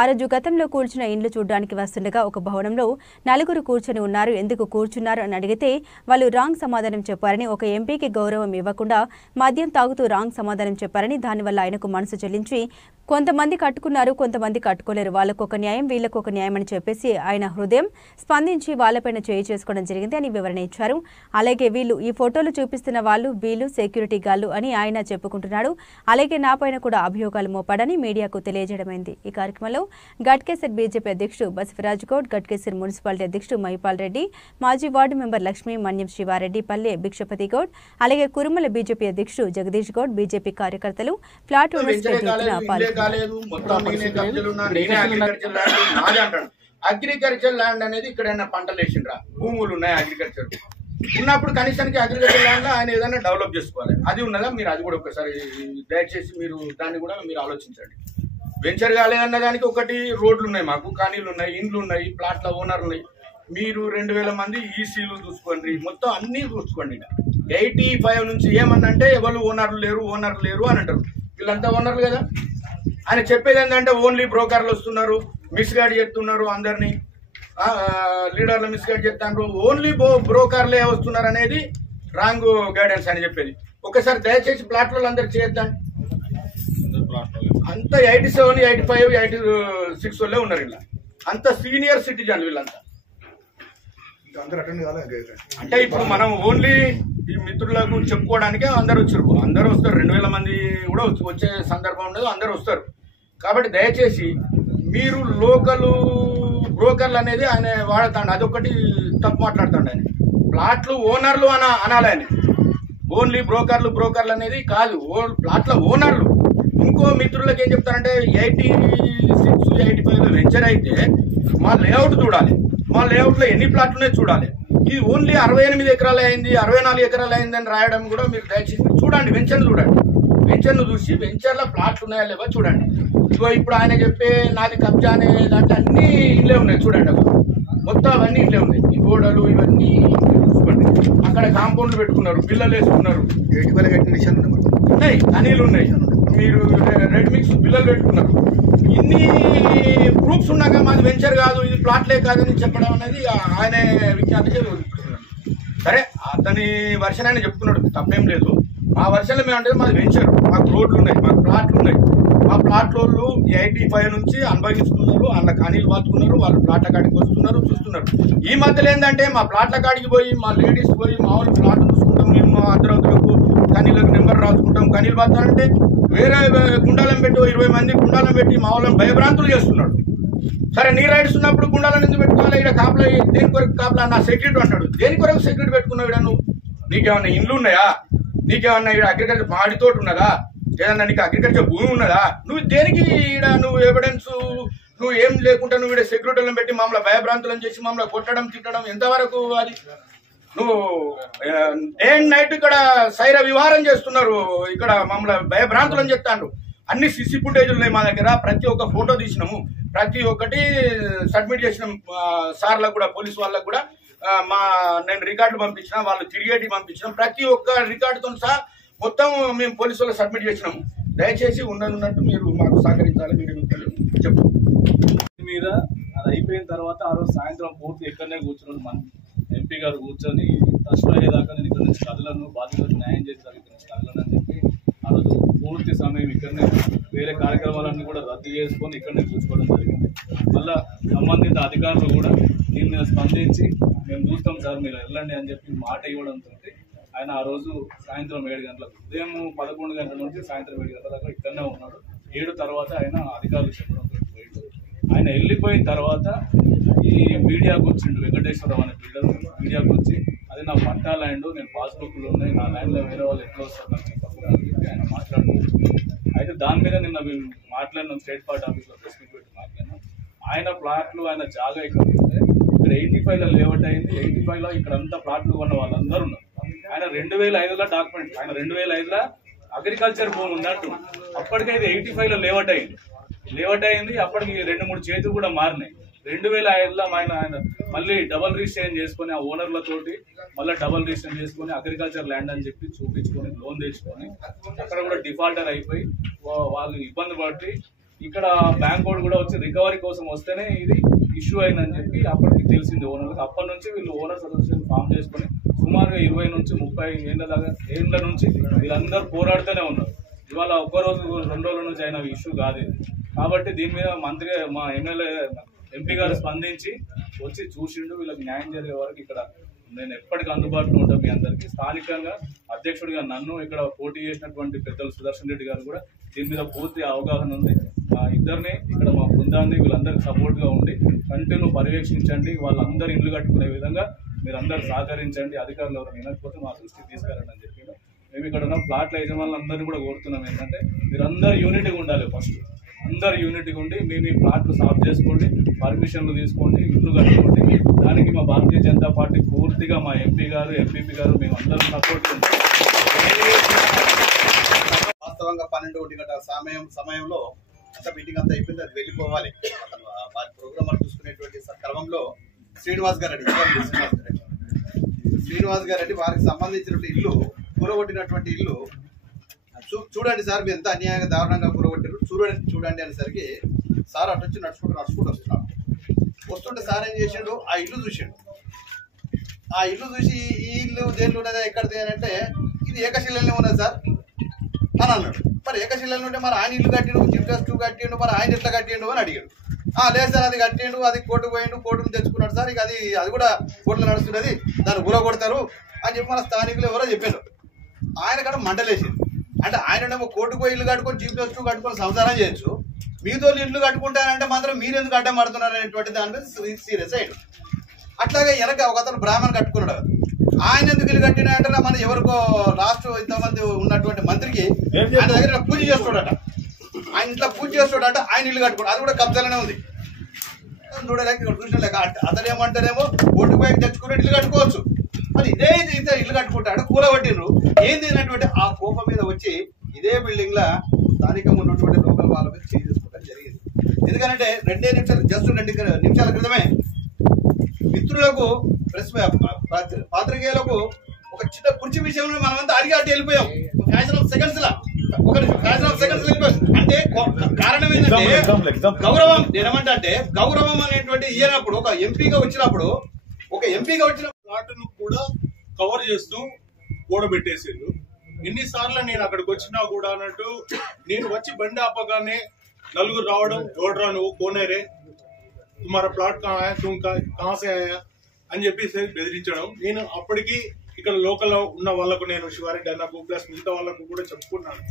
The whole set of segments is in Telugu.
ఆ రోజు గతంలో కూర్చున్న ఇండ్లు చూడడానికి వస్తుండగా ఒక భవనంలో నలుగురు కూర్చొని ఉన్నారు. ఎందుకు కూర్చున్నారు అని అడిగితే వాళ్ళు రాంగ్ సమాధానం చెప్పారని, ఒక ఎంపీకి గౌరవం ఇవ్వకుండా మద్యం తాగుతూ రాంగ్ సమాధానం చెప్పారని, దానివల్ల ఆయనకు మనసు చెల్లించి కొంతమంది కట్టుకున్నారు, కొంతమంది కట్టుకోలేరు, వాళ్ళకు ఒక న్యాయం వీళ్ళకు ఒక న్యాయం అని చెప్పేసి ఆయన హృదయం స్పందించి వాళ్ళపైన చేయి చేసుకోవడం జరిగింది అని వివరణ ఇచ్చారు. అలాగే వీళ్ళు ఈ ఫోటోలు చూపిస్తున్న వాళ్ళు వీళ్ళు సెక్యూరిటీ గార్డు అని ఆయన చెప్పుకుంటున్నాడు. అలాగే నాపైన కూడా అభియోగాలు మోపాడని మీడియాకు తెలియజేయడమైంది. ఈ కార్యక్రమంలో గట్కేసర్ బీజేపీ అధ్యక్షుడు బసవరాజ్ గౌడ్, గట్కేసర్ మున్సిపాలిటీ అధ్యక్షుడు మైపాల్ రెడ్డి, మాజీ వార్డు మెంబర్ లక్ష్మీ మన్యం శివారెడ్డి, పల్లె భిక్షపతి గౌడ్, అలాగే కురుమల బీజేపీ అధ్యక్షుడు జగదీష్ గౌడ్, బీజేపీ కార్యకర్తలు, ఫ్లాట్ ఓనర్స్ అగ్రికల్చర్ ల్యాండ్ అనేది ఇక్కడ పంటలు వేసిండ్రా, భూములు ఉన్నాయి అగ్రికల్చర్ ఉన్నప్పుడు కనీసానికి అగ్రికల్చర్ ల్యాండ్ ఆయన ఏదైనా డెవలప్ చేసుకోవాలి. అది ఉన్నదా? మీరు అది కూడా ఒకసారి దయచేసి మీరు దాన్ని కూడా మీరు ఆలోచించండి. వెంచర్ కాలేదన్న దానికి ఒకటి రోడ్లు ఉన్నాయి, మాకు కానీలు ఉన్నాయి, ఇండ్లు ఉన్నాయి, ప్లాట్ల ఓనర్లు ఉన్నాయి. మీరు 2000 మంది ఈసీలు చూసుకోండి, మొత్తం అన్ని చూసుకోండి. 85 నుంచి ఏమన్నంటే ఎవరు ఓనర్లు లేరు అని అంటారు. వీళ్ళంతా ఓనర్లు కదా. ఆయన చెప్పేది ఏంటంటే ఓన్లీ బ్రోకర్లు వస్తున్నారు, మిస్గైడ్ చేస్తున్నారు, అందరినీ లీడర్లు మిస్గైడ్ చేస్తున్నారు, ఓన్లీ బ్రోకర్లే వస్తున్నారు అనేది రాంగ్ గైడెన్స్ అని చెప్పేది. ఒకసారి దయచేసి ప్లాట్లలో అందరు చేయొద్దండి. అంత 87, 85, 86 వాళ్ళే ఉన్నారు. ఇలా అంత సీనియర్ సిటిజన్ వీళ్ళంతా. అంటే ఇప్పుడు మనం ఓన్లీ ఈ మిత్రులకు చెప్పుకోవడానికే అందరు వచ్చారు. అందరూ వస్తారు, 2000 మంది కూడా వచ్చే సందర్భం ఉండదు, అందరు వస్తారు. కాబట్టి దయచేసి మీరు లోకల్ బ్రోకర్లు అనేది ఆయన వాడతాడు, అదొకటి తప్పు మాట్లాడుతాడు. ఆయన ప్లాట్లు ఓనర్లు అనాలి. ఆయన ఓన్లీ బ్రోకర్లు అనేది కాదు, ప్లాట్ల ఓనర్లు. ఇంకో మిత్రులకు ఏం చెప్తారంటే 86, 85లో వెంచర్ అయితే మా లేఅవుట్ చూడాలి, మా లేఅవుట్లో ఎన్ని ప్లాట్లు ఉన్నాయో చూడాలి. ఇది ఓన్లీ 68 ఎకరాలు అయింది, 64 ఎకరాలు అయింది అని రాయడం కూడా మీరు దయచేసి చూడండి. వెంచర్లు చూడండి, వెంచర్ను చూసి వెంచర్లో ప్లాట్లు ఉన్నాయా లేవో చూడండి. ఇగో ఇప్పుడు ఆయన చెప్పే నాది కబ్జా అనే దాంట్లో అన్ని ఇళ్ళే ఉన్నాయి చూడండి. మొత్తం అవన్నీ ఇళ్ళే ఉన్నాయి. ఈ గోడలు ఇవన్నీ చూసుకోండి. అక్కడ కాంపౌండ్లు పెట్టుకున్నారు, పిల్లలు వేసుకున్నారు, ఉన్నాయి, అనీలు ఉన్నాయి, మీరు రెడ్ మిక్స్ పిల్లలు పెట్టుకున్నారు. ఇన్ని ప్రూఫ్స్ ఉన్నాక మాది వెంచర్ కాదు, ఇది ప్లాట్లే కాదని చెప్పడం అనేది ఆయన విజ్ఞప్తి చేస్తున్నాడు. సరే, అతని వర్షన్ ఆయన చెప్పుకున్నాడు, తప్పేం లేదు. మా వర్షన్లో మేము అంటే మాది వెంచర్, మాకు రోడ్లు ఉన్నాయి, మాకు ప్లాట్లు ఉన్నాయి. మా ప్లాట్ వాళ్ళు 85 నుంచి అనుభవిస్తున్నారు, అందులో కనీలు బాతుకున్నారు, వాళ్ళు ప్లాట్ల కాడికి వస్తున్నారు, చూస్తున్నారు. ఈ మధ్యలో ఏంటంటే మా ప్లాట్ల కాడికి పోయి మా లేడీస్ పోయి మా వాళ్ళు ప్లాట్లు చూసుకుంటాం, మేము అర్ధరాత్రులకు కనీలకు నెంబర్ రాసుకుంటాం, కనీలు బాతాలంటే వేరే గుండాలం పెట్టి 20 మంది గుండాలం పెట్టి మా వాళ్ళని భయభ్రాంతులు చేస్తున్నాడు. సరే, నీ రైడ్స్ ఉన్నప్పుడు గుండాలను ఎందుకు పెట్టుకోవాలి? ఇక్కడ కాపలా దేని కొరకు కాపలా? నా సెక్యూరిటీ అంటాడు. దేని కొరకు సెక్యూరిటీ పెట్టుకున్నావు? ఇక్కడ నువ్వు నీకేమన్నా ఇండ్లు ఉన్నాయా? నీకేమన్నా ఇక్కడ అగ్రికల్చర్ మాడితోటి ఉన్నదా? ఏదన్నా నీకు అగ్రికల్చర్ భూమి ఉన్నదా? నువ్వు దేనికి ఇక్కడ నువ్వు ఎవిడెన్స్ నువ్వు ఏం లేకుండా నువ్వు ఇక్కడ సెక్యూరిటీలను పెట్టి మమ్మల్ని భయభ్రాంతులను చేసి మమ్మల్ని కొట్టడం తిట్టడం ఎంతవరకు? అది నువ్వు డే అండ్ నైట్ ఇక్కడ సైర విహారం చేస్తున్నారు, ఇక్కడ మమ్మల్ని భయభ్రాంతులని చెప్తాను. అన్ని సిసి ఫుటేజ్లు ఉన్నాయి మా దగ్గర, ప్రతి ఒక్క ఫోటో తీసినాము, ప్రతి ఒక్కటి సబ్మిట్ చేసినాం సార్లకు కూడా, పోలీసు వాళ్ళకు కూడా. నేను రికార్డులు పంపించిన, వాళ్ళు తిరిగేటి పంపించినాం, ప్రతి ఒక్క రికార్డుతో సహా మొత్తం మేము పోలీసు వాళ్ళకి సబ్మిట్ చేసినాము. దయచేసి ఉన్నట్టు మీరు మాకు సహకరించాలి. మీరు చెప్పు మీద అది అయిపోయిన తర్వాత ఆ రోజు సాయంత్రం పూర్తి ఇక్కడనే కూర్చున్నాడు. మన ఎంపీ గారు కూర్చొని టచ్లో అయ్యేదాకా నేను ఇక్కడ నుంచి కదలను, బాధ్యతలకు న్యాయం చేసేదాకా ఇక్కడ నుంచి కదలను అని చెప్పి ఆ రోజు పూర్తి సమయం ఇక్కడనే వేరే కార్యక్రమాలన్నీ కూడా రద్దు చేసుకొని ఇక్కడనే కూర్చోవడం జరిగింది. మళ్ళా సంబంధిత అధికారులు కూడా దీని మీద స్పందించి మేము చూస్తాం సార్, మీరు వెళ్ళండి అని చెప్పి మాట ఇవ్వడంతో ఆయన ఆ రోజు సాయంత్రం 7 గంటలకు, ఉదయం 11 గంటల నుంచి సాయంత్రం 7 గంటల దాకా ఇక్కడనే ఉన్నాడు. 7 తర్వాత ఆయన అధికారులు చెప్పడంతో పోయిండు. ఆయన వెళ్ళిపోయిన తర్వాత ఈ మీడియాకు వచ్చిండు, వెంకటేశ్వరరావు అనే బిల్డర్ మీడియాకు వచ్చి అది నా పట్టా ల్యాండ్, నేను పాస్బుక్లు ఉన్నాయి, నా ల్యాండ్లో వేరే వాళ్ళు ఎట్లా వస్తారు నాకు చెప్పకుండా అని చెప్పి ఆయన మాట్లాడుతున్నారు. అయితే దాని మీద నిన్న మేము మాట్లాడినాం, స్టేట్ పార్టీ ఆఫీస్లో ప్రెస్ మీట్ పెట్టి మాట్లాడినాం. ఆయన ప్లాట్లు ఆయన జాగా ఇక్కడ ఉంటే ఇక్కడ 85లో లేఅవుట్ అయింది. 85లో ఇక్కడ అంతా ప్లాట్లు కొన్న వాళ్ళందరూ ఉన్నారు. ఆయన 2005లో డాక్యుమెంట్, ఆయన 2005లో అగ్రికల్చర్ భూమి ఉన్నట్టు అప్పటికైతే 85లో లేఅవుట్ అయింది. అప్పటికి 2-3 చేతులు కూడా మారినాయి. 2005లో ఆయన మళ్ళీ డబల్ రిజిస్ట్రేషన్ చేసుకుని ఆ ఓనర్లతోటి మళ్ళీ డబల్ రిజిస్ట్రేషన్ చేసుకుని అగ్రికల్చర్ ల్యాండ్ అని చెప్పి చూపించుకొని లోన్ తెచ్చుకొని అక్కడ కూడా డిఫాల్టర్ అయిపోయి వాళ్ళు ఇబ్బంది పడి ఇక్కడ బ్యాంక్ వాళ్ళు కూడా వచ్చి రికవరీ కోసం వస్తేనే ఇది ఇష్యూ అయిందని చెప్పి అప్పటికి తెలిసింది ఓనర్లకు. అప్పటి నుంచి వీళ్ళు ఓనర్స్ అసోసియేషన్ ఫామ్ చేసుకుని సుమారుగా 20 నుంచి 30 ఏళ్ళ నుంచి వీళ్ళందరూ పోరాడుతూనే ఉన్నారు. ఇవాళ ఒక్కరోజు 2 రోజుల నుంచి అయిన ఇష్యూ కాదు ఇది. కాబట్టి దీని మీద మంత్రి మా ఎంపీ గారు స్పందించి వచ్చి చూసిండు. వీళ్ళకి న్యాయం జరిగే వరకు ఇక్కడ నేను ఎప్పటికీ అందుబాటులో ఉంటాను మీ అందరికీ. స్థానికంగా అధ్యక్షుడిగా నన్ను ఇక్కడ పోటీ చేసినటువంటి పెద్దలు సుదర్శన్ రెడ్డి గారు కూడా దీని మీద పూర్తి అవగాహన ఉంది. ఇద్దరిని ఇక్కడ మా బృందాన్ని వీళ్ళందరికీ సపోర్ట్గా ఉండి కంటిన్యూ పర్యవేక్షించండి. వాళ్ళందరూ ఇల్లు కట్టుకునే విధంగా మీరందరూ సహకరించండి. అధికారులు ఎవరు వినకపోతే మా దృష్టికి తీసుకురండి అని చెప్పి మేము ఇక్కడ ఉన్న ప్లాట్ల యజమానులందరినీ కూడా కోరుతున్నాం. ఏంటంటే మీరందరూ యూనిటీగా ఉండాలి. ఫస్ట్ అందరు యూనిటీగా ఉండి మీ ప్లాట్లు సాఫ్ చేసుకోండి, పర్మిషన్లు తీసుకోండి, ఇల్లు కట్టుకోండి. దానికి మా భారతీయ జనతా పార్టీ పూర్తిగా మా ఎంపీ గారు ఎంపీపీ గారు మేము అందరం సపోర్ట్ చేస్తాం. వాస్తవంగా 12 గంటల సమయంలో అంత మీటింగ్ అంతా అయిపోయింది, అది వెళ్ళిపోవాలి. అతను వారి ప్రోగ్రామ్ చూసుకునేటువంటి క్రమంలో శ్రీనివాస్ గారెడ్డి వారికి సంబంధించినటువంటి ఇల్లు కూరగొట్టినటువంటి ఇల్లు చూడండి సార్, మీరు ఎంత అన్యాయంగా దారుణంగా కూరగొట్టారు చూడండి అనేసరికి సార్ అటు వచ్చి నడుచుకుంటూ వస్తున్నాడు. వస్తుంటే సార్ ఏం చేసిండు, ఆ ఇల్లు చూసిండు. ఆ ఇల్లు చూసి ఈ ఇల్లు దేంట్లో ఉన్నదా ఎక్కడిది అని అంటే ఇది ఏకశిలనే ఉన్నది సార్ అని అన్నాడు. మరి ఏకశిలలో ఉంటే మరి ఆయన ఇల్లు కట్టిండు, చీఫ్ జస్టిస్ కట్టిండు, మరి ఆయన ఎట్లా కట్టిండు అని అడిగాడు. లేదు సార్ అది కట్టిండు, అది కోర్టుకు పోయిండు, కోర్టును తెచ్చుకున్నాడు సార్, ఇక అది కూడా కోర్టులో నడుస్తున్నది, దాన్ని ఊరగొడతారు అని చెప్పి మన స్థానికులు ఎవరో చెప్పారు. ఆయన కూడా మంటలేసింది. అంటే ఆయనేమో కోర్టుకు పోయి ఇల్లు కట్టుకొని చీఫ్ జస్టిస్ కట్టుకొని సంసారం చేయొచ్చు, మీతో ఇల్లు కట్టుకుంటారంటే మాత్రం మీరు ఎందుకు అడ్డం పడుతున్నారు అనేటువంటి దాని మీద సీరియస్ అయ్యాడు. అట్లాగే వెనక ఒక అతను బ్రాహ్మణ్ కట్టుకున్నాడు. ఆయన ఎందుకు ఇల్లు కట్టినా అంటే మన ఎవరికో లాస్ట్ ఇంతమంది ఉన్నటువంటి మంత్రికి ఆయన దగ్గర పూజ చేస్తాడట, ఆయన ఇంట్లో పూజ చేస్తాడట, ఆయన ఇల్లు కట్టుకోడు, అది కూడా కబ్జాలోనే ఉంది. చూడలేక ఇక్కడ చూసినలేక అతను ఏమంటారేమో కోర్టుకు పోయి తెచ్చుకుని ఇల్లు కట్టుకోవచ్చు, మరి ఇదే ఇల్లు కట్టుకుంటాడు, కూలగొట్టిండ్రు ఏంది అన్నటువంటి ఆ కోపం మీద వచ్చి ఇదే బిల్డింగ్ లా స్థానికంగా ఉన్నటువంటి లోకల్ వాళ్ళ మీద చేసుకోవడం జరిగింది. ఎందుకంటే 2 నిమిషాల క్రితమే మిత్రులకు పాత్రికేయులకు ఒక చిన్న కుర్చీ విషయంలో మనమంతా అడిగాటి వెళ్ళిపోయాం. ఫ్యాషన్ ఆఫ్ సెకండ్స్ వెళ్ళిపోయాం. అంటే కారణం ఏంటంటే గౌరవం. నేనేమంటే గౌరవం అనేటువంటి ఇయ్యనప్పుడు ఒక ఎంపీగా వచ్చిన ప్లాట్ను కూడా కవర్ చేస్తూ కూడబెట్టేసారు. ఎన్నిసార్లు నేను అక్కడికి వచ్చినా కూడా అన్నట్టు నేను వచ్చి బండి ఆపగానే నలుగురు రావడం, ఎవడరా నువ్వు కోనేరే తుమారా ప్లాట్ కాసే ఆయా అని చెప్పేసి బెదిరించడం. నేను అప్పటికి ఇక్కడ లోకల్ ఉన్న వాళ్ళకు నేను శివారెడ్డి అన్నకు ప్లస్ మిగతా వాళ్ళకు కూడా చెప్పుకున్నాను,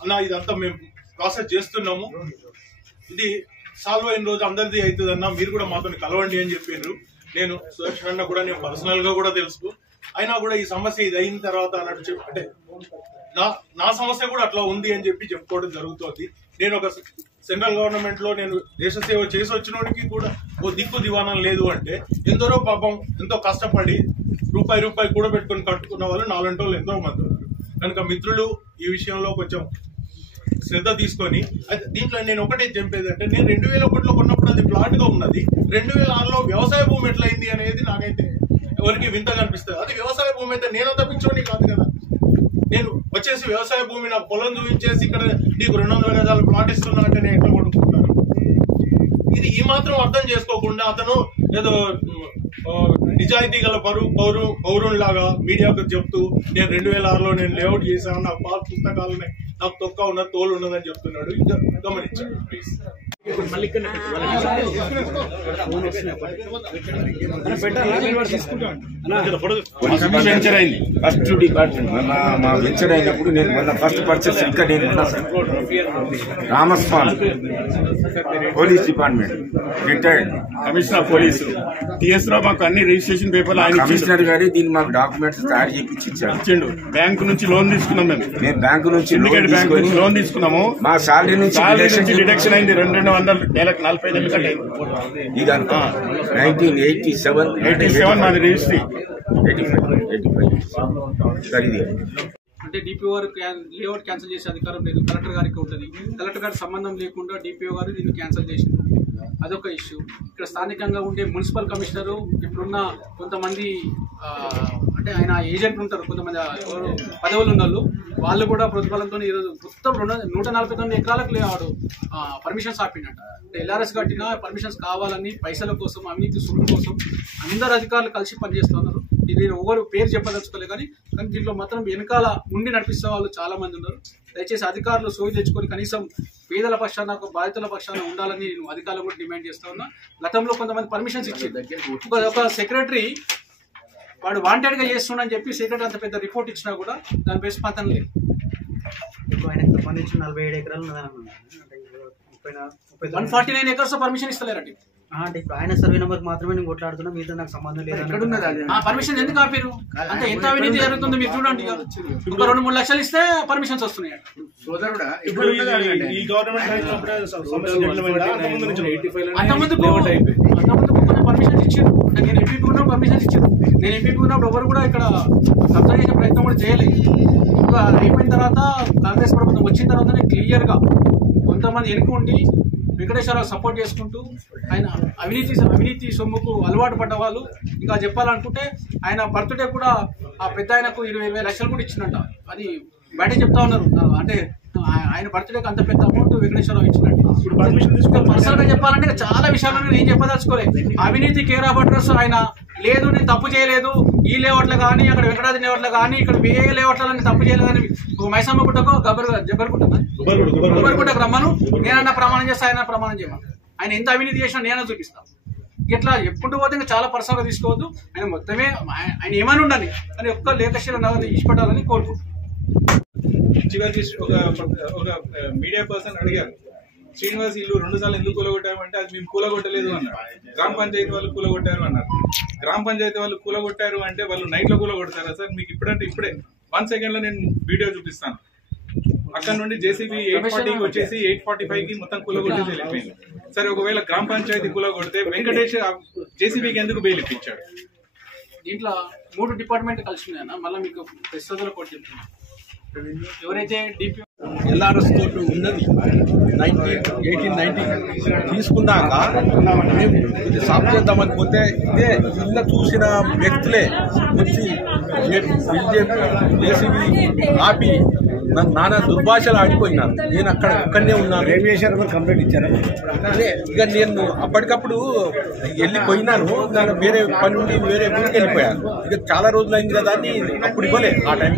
అన్న ఇదంతా మేము ప్రాసెస్ చేస్తున్నాము, ఇది సాల్వ్ అయిన రోజు అందరిది అవుతుంది అన్న, మీరు కూడా మాతో కలవండి అని చెప్పారు. నేను సుదర్శన్ అన్న కూడా నేను పర్సనల్ గా కూడా తెలుసు, అయినా కూడా ఈ సమస్య ఇది అయిన తర్వాత అన్నట్టు అంటే నా సమస్య కూడా అట్లా ఉంది అని చెప్పి చెప్పుకోవడం జరుగుతుంది. నేను ఒక సెంట్రల్ గవర్నమెంట్ లో నేను దేశ సేవ చేసి వచ్చినోడికి కూడా ఓ దిక్కు దివానం లేదు అంటే ఎందరో పాపం ఎంతో కష్టపడి రూపాయి కూడా పెట్టుకుని కట్టుకున్న వాళ్ళు 4 రోజులు ఎంతో మంది ఉన్నారు. కనుక మిత్రులు ఈ విషయంలో కొంచెం శ్రద్ధ తీసుకొని, దీంట్లో నేను ఒకటే చెప్పేది అంటే నేను 2001లో కొన్నప్పుడు అది ప్లాట్ గా ఉన్నది, 2006లో వ్యవసాయ భూమి ఎట్లయింది అనేది నాకైతే ఎవరికి వింతగా అనిపిస్తుంది. అది వ్యవసాయ భూమి అయితే నేను తప్పించోని కాదు కదా, నేను వచ్చేసి వ్యవసాయ భూమి నాకు పొలం చూపించేసి ఇక్కడ నీకు 200 గజాలు ప్లాట్ ఇస్తున్నా అంటే నేను ఎట్లా కొనుక్కుంటాను? ఇది ఈ మాత్రం అర్థం చేసుకోకుండా అతను ఏదో నిజాయితీ గల పౌరునిలాగా మీడియాకు చెప్తూ నేను 2006లో నేను లేఅవుట్ చేశాను, నాకు పాత పుస్తకాలున్నాయి, నాకు తొక్క ఉన్నది తోలు ఉన్నదని చెప్తున్నాడు. గమనించండి ప్లీజ్. వెంచర్ అయింది ఫస్ట్ డిపార్ట్మెంట్ మా వెంచర్ అయినప్పుడు నేను మొన్న ఫస్ట్ పర్చేస్ ఇంకా నేను ఉన్నా sir. Ramaswamy police department retired commissioner police TS Rao మాకు అన్ని రిజిస్ట్రేషన్ పేపర్లు ఆయన కమిషనర్ గారి దీన్ని మాకు డాక్యుమెంట్స్ తయారు చేయించి ఇచ్చాడు. బ్యాంకు నుంచి లోన్ తీసుకున్నాం, మేము బ్యాంకు నుంచి లోన్ తీసుకున్నాము. మా శాలరీ నుంచి డిడక్షన్ అయింది 200 నెలకు 45 కట్ అయింది. ఇది 1987 మాది రిజిస్ట్రీ 85 సార్. ఇది అంటే డిపిఓ గారు లేఅవుట్ క్యాన్సిల్ చేసే అధికారం లేదు, కలెక్టర్ గారికి ఉంటుంది. కలెక్టర్ గారికి సంబంధం లేకుండా డిపిఓ గారు దీన్ని క్యాన్సిల్ చేసింది, అదొక ఇష్యూ. ఇక్కడ స్థానికంగా ఉండే మున్సిపల్ కమిషనరు ఇప్పుడున్న కొంతమంది అంటే ఆయన ఏజెంట్లు ఉంటారు, కొంతమంది పదవులు ఉన్న వాళ్ళు వాళ్ళు కూడా ప్రతిఫలంతో ఈరోజు మొత్తం 149 ఎకరాలకు వాడు పర్మిషన్స్ ఆపిండట. అంటే LRS కట్టిన పర్మిషన్స్ కావాలని పైసల కోసం, అవినీతి సొమ్ము కోసం అందరు అధికారులు కలిసి పనిచేస్తున్నారు. ఇది ఎవరు పేరు చెప్పదలుచుకోలేదు కానీ దీంట్లో మాత్రం వెనకాల ఉండి నడిపిస్తే వాళ్ళు చాలా మంది ఉన్నారు. దయచేసి అధికారులు సోయి తెచ్చుకొని కనీసం పేదల పక్షాన, బాధితుల పక్షాన ఉండాలని నేను అధికారులు కూడా డిమాండ్ చేస్తా ఉన్నా. గతంలో కొంతమంది పర్మిషన్స్ ఇచ్చింది. ఒక సెక్రటరీ వాడు వాంటెడ్ గా చేస్తున్నాడని చెప్పి సెక్రటరీ అంత పెద్ద రిపోర్ట్ ఇచ్చినా కూడా దానిపై స్పందన లేదు. ఆయనకు సంబంధించి 47 ఎకరాలు 149 ఎకర్స్ పర్మిషన్ ఇస్తలేరండి. అంటే ఇప్పుడు ఆయన సర్వే నెంబర్ మాత్రమే నేను కొట్లాడుతున్నా, మీతో నాకు సంబంధం లేదు. ఆ పర్మిషన్ ఎందుకు ఆపారు? అంటే ఎంత అవినీతి జరుగుతుందో మీరు చూడండి. ఒక 2-3 లక్షలు ఇస్తే పర్మిషన్స్ వస్తున్నాయి. ఇప్పుడు ఈ గవర్నమెంట్ అంతకుముందుకు కొన్ని పర్మిషన్స్ ఇచ్చారు. నేను ఎంపీ ఉన్నప్పుడు పర్మిషన్స్ ఇచ్చారు. నేను ఎంపీ ఉన్నప్పుడు ఎవరు కూడా ఇక్కడ కబ్జా చేసే ప్రయత్నం కూడా చేయలేదు. ఇంకా అయిపోయిన తర్వాత కాంగ్రెస్ ప్రభుత్వం వచ్చిన తర్వాతనే క్లియర్ గా కొంతమంది ఎన్నుకుండి వెంకటేశ్వరరావు సపోర్ట్ చేసుకుంటూ ఆయన అవినీతి సొమ్ముకు అలవాటు పడ్డ వాళ్ళు. ఇంకా చెప్పాలనుకుంటే ఆయన బర్త్డే కూడా ఆ పెద్ద ఆయనకు 20 లక్షలు కూడా ఇచ్చినట్ట. అది బయట చెప్తా ఉన్నారు. అంటే ఆయన బర్త్డేకి అంత పెద్ద అమౌంట్ వెంకటేశ్వరరావు ఇచ్చినట్టు. పర్సనల్ గా చెప్పాలంటే చాలా విషయాలను నేను చెప్పదలుచుకోలేదు. అవినీతి కేర్ ఆఫ్ అడ్రస్ ఆయన లేదు, నేను తప్పు చేయలేదు, ఈ లేఅవుట్లు కానీ అక్కడ వెంకటాద్రి లేఅవుట్లు కానీ ఇక్కడ ఏ లేఅవుట్లని తప్పు చేయలేదు అని మైసమ్మ గుట్టకో గబ్బర్గుట్టకు రమ్మను, నేనన్నా ప్రమాణం చేస్తా, ఆయన ప్రమాణం చేయమను. ఆయన ఎంత అవినీతి చేసినా నేనే చూపిస్తాను. ఇట్లా ఎప్పుడు పోతే ఇంకా చాలా పర్సనల్ గా తీసుకోవద్దు. ఆయన మొత్తమే ఆయన ఏమని ఉండాలి కానీ ఒక్క లేఖశీల నగదు ఇష్టపడాలని కోరుకుంటున్నాను. చివరికి ఒక మీడియా పర్సన్ అడిగారు, శ్రీనివాస్ ఇల్లు 2 సార్లు ఎందుకు కూలగొట్టామంటే అది మేము కూలగొట్టలేదు అన్నారు. గ్రామ పంచాయతీ వాళ్ళు కూలగొట్టారు అన్నారు. గ్రామ పంచాయతీ వాళ్ళు కూలగొట్టారు అంటే వాళ్ళు నైట్ లో కూలగొడతారా సార్? మీకు ఇప్పుడే 1 సెకండ్ లో నేను వీడియో చూపిస్తాను. అక్కడ నుండి జేసీబీ 840 వచ్చేసి 845 కి మొత్తం కూలగొట్టేసి వెళ్ళిపోయింది. సరే, ఒకవేళ గ్రామ పంచాయతీ కూలగొడితే వెంకటేష్ జేసీబీకి ఎందుకు బెయిల్ ఇప్పించాడు? దీంట్లో 3 డిపార్ట్మెంట్ కలిసి ఉన్నాయన్న. మళ్ళీ మీకు ప్రస్తుతంలో కూడా చెప్తున్నాను. ఎవరైతే డిపి LRS కోర్టు ఉన్నది 1890 తీసుకున్నాక మేము ఇది సాఫ్ చేద్దామని పోతే ఇదే ఇల్లు చూసిన వ్యక్తులే వచ్చి జేసీబీ ఆపి నానా దుర్భాషలు ఆడిపోయినాను. నేను అక్కడనే ఉన్నాను. కంప్లైంట్ ఇచ్చాను. ఇక నేను అప్పటికప్పుడు వెళ్ళిపోయినాను. దాని వేరే పని ఉండి వేరే ఊరికి వెళ్ళిపోయాను. ఇక చాలా రోజులు అయింది కదా అని అప్పుడు ఇవ్వలే ఆ టైం.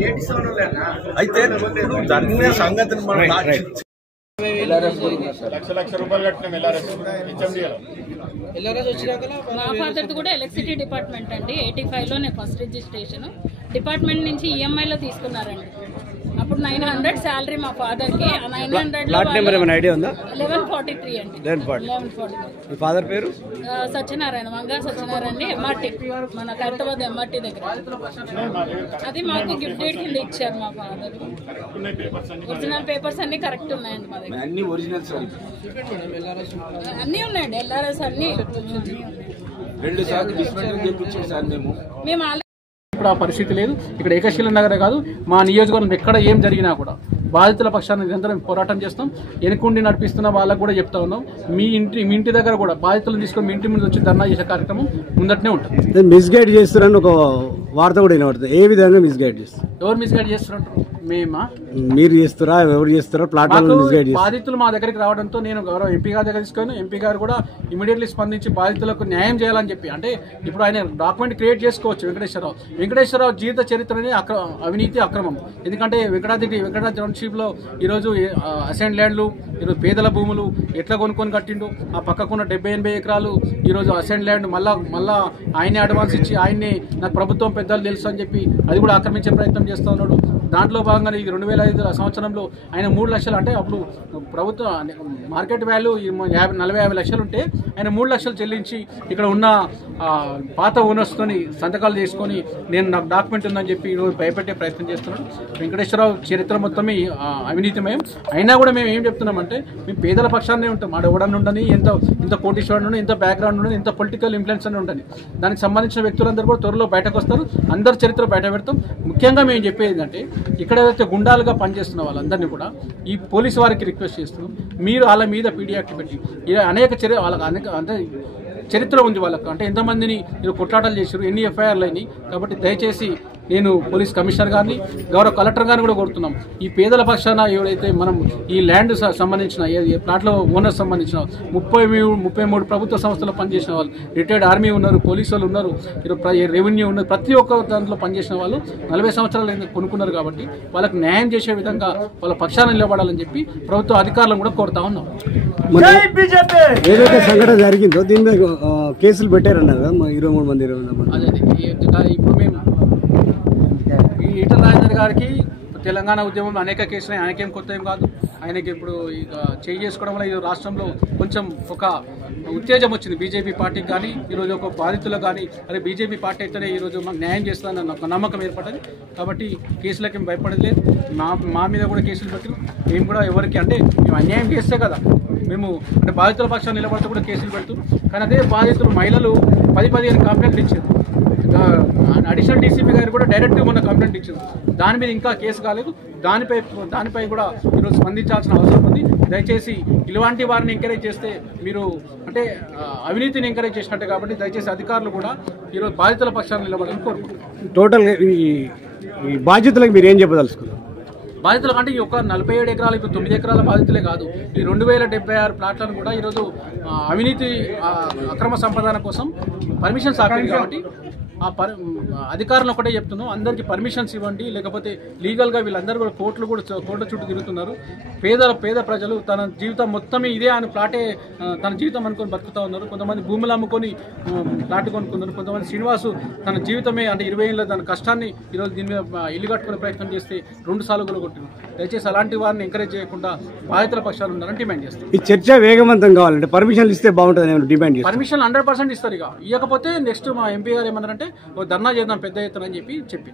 అయితే ఇప్పుడు జరిగిన సంగతిని మనం మా ఫాదర్ది కూడా ఎలక్ట్రిసిటీ డిపార్ట్మెంట్ అండి. 85లోనే ఫస్ట్ రిజిస్ట్రేషన్. డిపార్ట్మెంట్ నుంచి ఈఎంఐలో తీసుకున్నారండి. అప్పుడు 900 శాలరీ మా ఫాదర్ కి. 900 ఐడియా ఉందా? 1143 అండి. 1143. ఫాదర్ పేరు సత్యనారాయణ, వంగా సత్యనారాయణ, ఎంఆర్టీ, మన ఖైరతాబాద్ ఎంఆర్టీ దగ్గర. అది మాకు గిఫ్ట్ డేట్ కింద ఇచ్చారు మా ఫాదర్. ఒరిజినల్ పేపర్స్ అన్ని కరెక్ట్ ఉన్నాయండి మా దగ్గర. అన్ని ఉన్నాయండి. LRS అన్ని మేము ఇప్పుడు ఆ పరిస్థితి లేదు. ఇక్కడ ఏకశీల నగరే కాదు, మా నియోజకవర్గం ఎక్కడ ఏం జరిగినా కూడా బాధితుల పక్షాన్ని నిరంతరం పోరాటం చేస్తాం. వెనుకుండి నడిపిస్తున్న వాళ్ళకు కూడా చెప్తా ఉన్నాం, మీ ఇంటి దగ్గర కూడా బాధితులను తీసుకొని మీ ఇంటి ముందు వచ్చి ధర్నా చేసే కార్యక్రమం ముందటనే ఉంటుంది. మిస్గైడ్ చేస్తున్నారని ఒక వార్త కూడా వినబడుతుంది. ఏ విధంగా మిస్గైడ్ చేస్తారు? ఎవరు మిస్గైడ్ చేస్తున్నారు? మేమా? మీరు చేస్తారా? ఎవరు చేస్తారా? ప్లాట్ఫామ్ మిస్గైడ్ చేస్తారు. బాధితులు మా దగ్గరికి రావడంతో నేను గౌరవ ఎంపీ గారి దగ్గర తీసుకొని ఎంపీ గారు కూడా ఇమీడియట్లీ స్పందించి బాధితులకు న్యాయం చేయాలని చెప్పి, అంటే ఇప్పుడు ఆయన డాక్యుమెంట్ క్రియేట్ చేసుకోవచ్చు. వెంకటేశ్వరరావు జీవిత చరిత్రని అవినీతి అక్రమం. ఎందుకంటే వెంకటాద్రి టౌన్షిప్ లో ఈరోజు అసైన్ ల్యాండ్లు, ఈరోజు పేదల భూములు ఎట్లా కొనుక్కొని కట్టిండు. ఆ పక్కకున్న 70-80 ఎకరాలు ఈరోజు అసైన్ ల్యాండ్ మళ్ళా ఆయనే అడ్వాన్స్ ఇచ్చి ఆయన్ని నాకు ప్రభుత్వం పెద్దలు తెలుసు అని చెప్పి అది కూడా ఆక్రమించే ప్రయత్నం చేస్తూ ఉన్నాడు. దాంట్లో భాగంగా ఇది 2005 సంవత్సరంలో ఆయన 3 లక్షలు, అంటే అప్పుడు ప్రభుత్వ మార్కెట్ వాల్యూ 40-50 లక్షలు ఉంటే ఆయన 3 లక్షలు చెల్లించి ఇక్కడ ఉన్న పాత ఓనర్స్తోని సంతకాలు చేసుకొని నాకు డాక్యుమెంట్ ఉందని చెప్పి ఈరోజు భయపెట్టే ప్రయత్నం చేస్తున్నాడు. వెంకటేశ్వరరావు చరిత్ర మొత్తమే అవినీతిమయం. అయినా కూడా మేము ఏం చెప్తున్నామంటే మేము పేదల పక్షాన్నే ఉంటాం. ఆడ ఎవడన్నా ఉండని, ఎంత కోటీశ్వరుడు ఉండని, ఎంత బ్యాక్గ్రౌండ్ ఉండని, ఎంత పొలిటికల్ ఇన్ఫ్లుయెన్స్ అని ఉండని, దానికి సంబంధించిన వ్యక్తులందరూ కూడా త్వరలో బయటకు వస్తారు. అందరి చరిత్ర బయట పెడతాం. ముఖ్యంగా మేము చెప్పేది ఏంటంటే ఇక్కడ ఏదైతే గుండాలుగా పనిచేస్తున్న వాళ్ళందరినీ కూడా ఈ పోలీసు వారికి రిక్వెస్ట్ చేస్తున్నాం, మీరు వాళ్ళ మీద పీడీ యాక్ట్ పెట్టి అనేక వాళ్ళకి అంటే చరిత్ర ఉంది వాళ్ళకు, అంటే ఎంతమందిని కొట్లాటలు చేశారు, ఎన్ని ఎఫ్ఐఆర్లు అయినాయి. కాబట్టి దయచేసి నేను పోలీస్ కమిషనర్ గారిని గౌరవ కలెక్టర్ గారిని కూడా కోరుతున్నాం. ఈ పేదల పక్షాన ఎవరైతే మనం ఈ ల్యాండ్ సంబంధించిన ప్లాట్లో ఓనర్ సంబంధించిన 33 ప్రభుత్వ సంస్థల్లో పనిచేసిన వాళ్ళు, రిటైర్డ్ ఆర్మీ ఉన్నారు, పోలీసు వాళ్ళు ఉన్నారు, రెవెన్యూ ఉన్నారు, ప్రతి ఒక్క దాంట్లో పనిచేసిన వాళ్ళు 40 సంవత్సరాలు కొనుక్కున్నారు. కాబట్టి వాళ్ళకి న్యాయం చేసే విధంగా వాళ్ళ పక్షాన నిలబడాలని చెప్పి ప్రభుత్వ అధికారులను కూడా కోరుతా ఉన్నాం. ఏదైతే సంఘటన జరిగిందో దీని మీద కేసులు పెట్టారన్నారు కదా 23 మంది. అదే ఇప్పుడు మేము ఈ ఈటల రాజేందర్ గారికి తెలంగాణ ఉద్యమంలో అనేక కేసులు, ఆయనకేం కొత్త ఏం కాదు. ఆయనకి ఇప్పుడు ఇక చేయి చేసుకోవడం వల్ల ఈ రాష్ట్రంలో కొంచెం ఒక ఉత్తేజం వచ్చింది బీజేపీ పార్టీకి కానీ, ఈరోజు ఒక బాధితులకు కానీ, అదే బీజేపీ పార్టీ అయితేనే ఈరోజు మాకు న్యాయం చేస్తుందని ఒక నమ్మకం ఏర్పడ్డది. కాబట్టి కేసులకి భయపడలేదు లేదు. మా మీద కూడా కేసులు పెట్టి మేము కూడా ఎవరికి అంటే మేము అన్యాయం చేస్తే కదా మేము అంటే బాధితుల పక్షాన్ని నిలబడితే కూడా కేసులు పెడుతున్నాం. కానీ అదే బాధితులు మహిళలు 10-15 కంప్లైంట్లు ఇచ్చారు. అడిషనల్ డీసీపీ గారు కూడా డైరెక్ట్గా మొన్న కంప్లైంట్ ఇచ్చారు. దాని మీద ఇంకా కేసు కాలేదు. దానిపై కూడా ఈరోజు స్పందించాల్సిన అవసరం ఉంది. దయచేసి ఇలాంటి వారిని ఎంకరేజ్ చేస్తే మీరు అంటే అవినీతిని ఎంకరేజ్ చేసినట్టే. కాబట్టి దయచేసి అధికారులు కూడా ఈరోజు బాధితుల పక్షాన్ని నిలబడాలని కోరుకుంటున్నారు. టోటల్గా ఈ బాధ్యతలకు మీరు ఏం చెప్పదలుచుకున్నారు? బాధితులు అంటే ఈ యొక్క 47 ఎకరాలు ఇప్పుడు 9 ఎకరాల బాధితులే కాదు, ఈ 2076 ప్లాట్లను కూడా ఈరోజు అవినీతి అక్రమ సంపాదన కోసం పర్మిషన్స్ ఆపింది. కాబట్టి అధికారులు ఒకటే చెప్తున్నాం, అందరికీ పర్మిషన్స్ ఇవ్వండి. లేకపోతే లీగల్గా వీళ్ళందరూ కూడా కోర్టుల చుట్టూ తిరుగుతున్నారు. పేద ప్రజలు తన జీవితం మొత్తమే ఇదే ఆయన ప్లాటే తన జీవితం అనుకొని బతుకుతూ ఉన్నారు. కొంతమంది భూములు అమ్ముకొని ప్లాట్ కొనుక్కున్నారు. కొంతమంది శ్రీనివాసు తన జీవితమే అంటే 20 ఏళ్ళ తన కష్టాన్ని ఈరోజు దీని మీద ఇల్లు కట్టుకునే ప్రయత్నం చేస్తే 2 సార్లు కూడా కొట్టినారు. దయచేసి అలాంటి వారిని ఎంకరేజ్ చేయకుండా బాధితుల పక్షాలు ఉండాలని డిమాండ్ చేస్తాం. ఈ చర్చ వేగవంతం కావాలంటే పర్మిషన్లు ఇస్తే బాగుంటుంది డిమాండ్. పర్మిషన్ 100% ఇస్తారు. ఇక ఇవ్వకపోతే నెక్స్ట్ మా ఎంపీ గారు ఏమన్నారంటే ధర్నా చేద్దాం పెద్ద ఎత్తున అని చెప్పి